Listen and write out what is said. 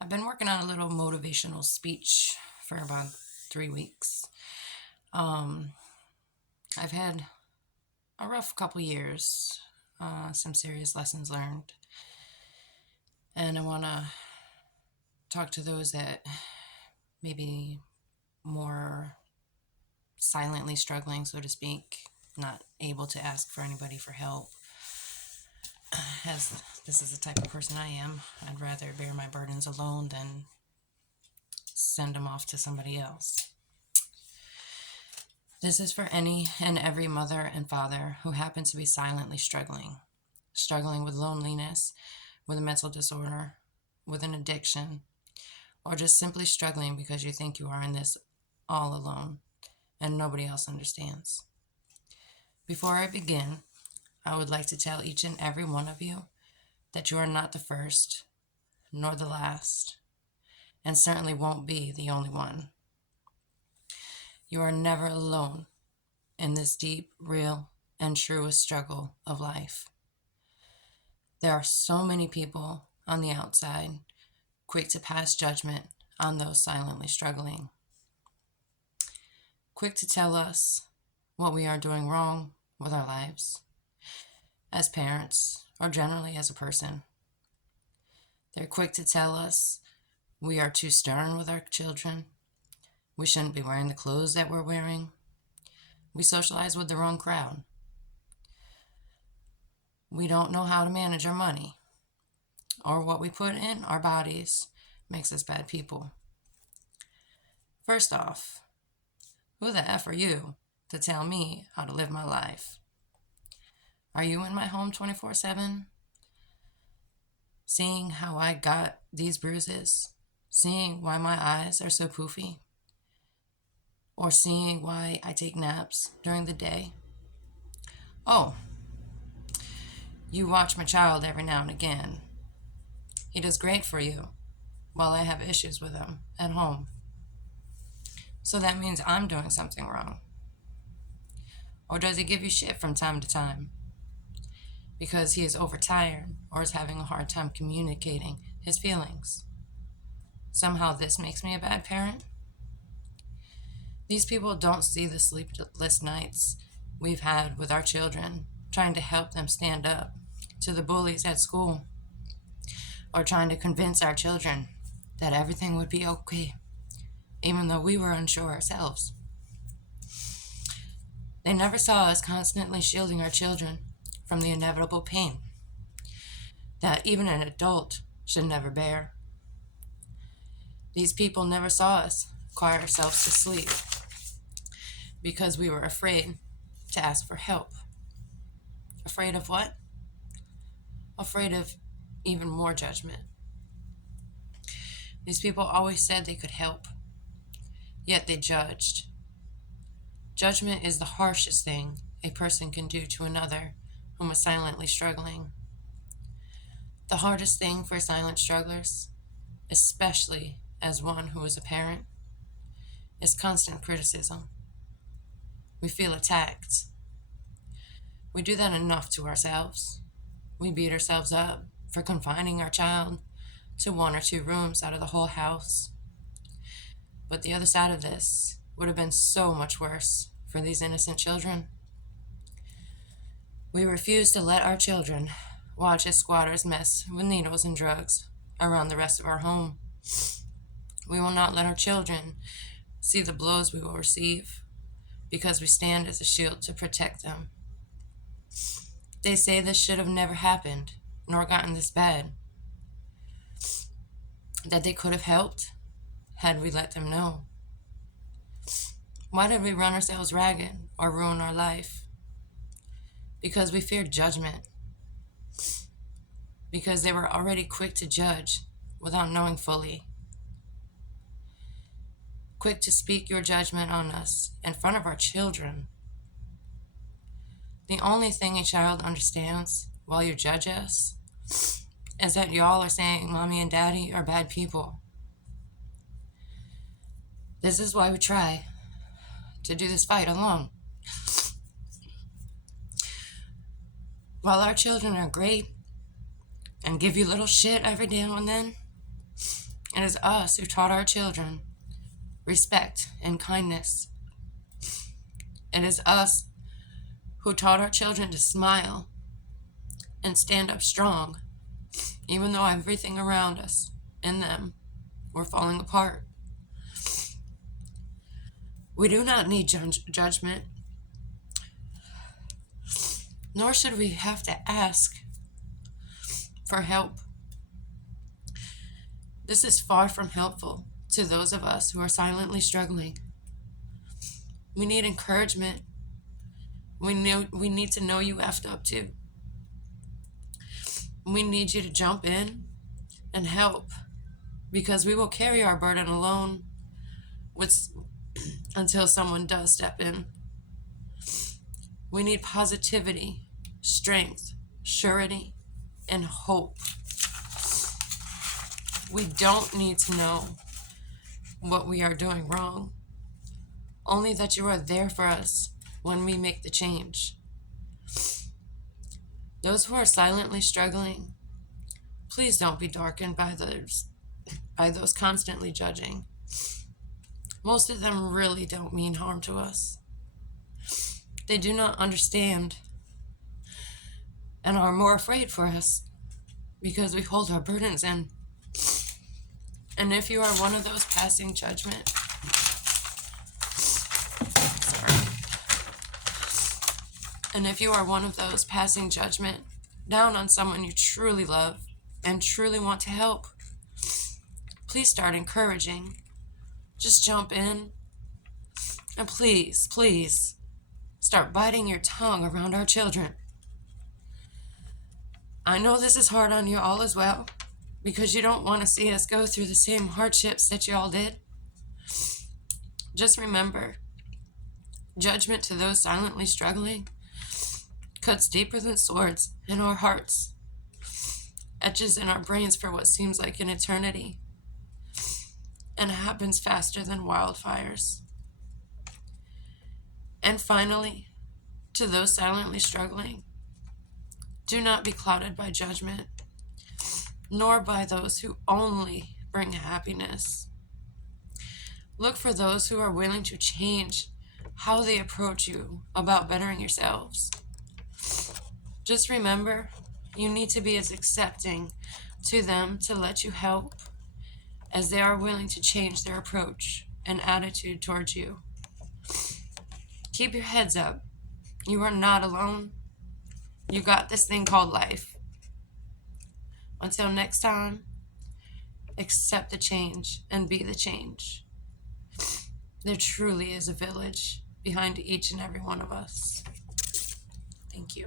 I've been working on a little motivational speech for about 3 weeks. Um, I've had a rough couple years, some serious lessons learned, and I want to talk to those that maybe more silently struggling, so to speak, not able to ask for anybody for help. As this is the type of person I am, I'd rather bear my burdens alone than send them off to somebody else. This is for any and every mother and father who happens to be silently struggling with loneliness, with a mental disorder, with an addiction, or just simply struggling because you think you are in this all alone and nobody else understands. Before I begin, I would like to tell each and every one of you that you are not the first, nor the last, and certainly won't be the only one. You are never alone in this deep, real, and truest struggle of life. There are so many people on the outside quick to pass judgment on those silently struggling, quick to tell us what we are doing wrong with our lives as parents or generally as a person. They're quick to tell us we are too stern with our children, we shouldn't be wearing the clothes that we're wearing, we socialize with the wrong crowd, we don't know how to manage our money, or what we put in our bodies makes us bad people. First off, who the F are you to tell me how to live my life? Are you in my home 24/7? Seeing how I got these bruises? Seeing why my eyes are so poofy? Or seeing why I take naps during the day? Oh, you watch my child every now and again. He does great for you, while I have issues with him at home. So that means I'm doing something wrong. Or does he give you shit from time to time because he is overtired or is having a hard time communicating his feelings? Somehow this makes me a bad parent? These people don't see the sleepless nights we've had with our children, trying to help them stand up to the bullies at school, or trying to convince our children that everything would be okay, even though we were unsure ourselves. They never saw us constantly shielding our children from the inevitable pain that even an adult should never bear. These people never saw us cry ourselves to sleep because we were afraid to ask for help. Afraid of what? Afraid of even more judgment. These people always said they could help, yet they judged. Judgment is the harshest thing a person can do to another whom is silently struggling. The hardest thing for silent strugglers, especially as one who is a parent, is constant criticism. We feel attacked. We do that enough to ourselves. We beat ourselves up for confining our child to 1 or 2 rooms out of the whole house. But the other side of this would have been so much worse for these innocent children. We refuse to let our children watch as squatters mess with needles and drugs around the rest of our home. We will not let our children see the blows we will receive because we stand as a shield to protect them. They say this should have never happened, nor gotten this bad. That they could have helped had we let them know. Why did we run ourselves ragged or ruin our life? Because we feared judgment. Because they were already quick to judge without knowing fully. Quick to speak your judgment on us in front of our children. The only thing a child understands while you judge us is that y'all are saying mommy and daddy are bad people. This is why we try to do this fight alone. While our children are great and give you little shit every now and then, It is us who taught our children respect and kindness. It is us who taught our children to smile and stand up strong, even though everything around us and them were falling apart. We do not need judgment, nor should we have to ask for help. This is far from helpful to those of us who are silently struggling. We need encouragement. We need to know you effed up too. We need you to jump in and help, because we will carry our burden alone until someone does step in. We need positivity, strength, surety, and hope. We don't need to know what we are doing wrong, only that you are there for us when we make the change. Those who are silently struggling, please don't be darkened by those constantly judging. Most of them really don't mean harm to us. They do not understand and are more afraid for us because we hold our burdens in. And if you are one of those passing judgment, And if you are one of those passing judgment down on someone you truly love and truly want to help, please start encouraging. Just jump in. And please, please, start biting your tongue around our children. I know this is hard on you all as well, because you don't want to see us go through the same hardships that you all did. Just remember, judgment to those silently struggling cuts deeper than swords in our hearts, etches in our brains for what seems like an eternity, and happens faster than wildfires. And finally, to those silently struggling, do not be clouded by judgment, nor by those who only bring happiness. Look for those who are willing to change how they approach you about bettering yourselves. Just remember, you need to be as accepting to them to let you help as they are willing to change their approach and attitude towards you. Keep your heads up. You are not alone. You got this thing called life. Until next time, accept the change and be the change. There truly is a village behind each and every one of us. Thank you.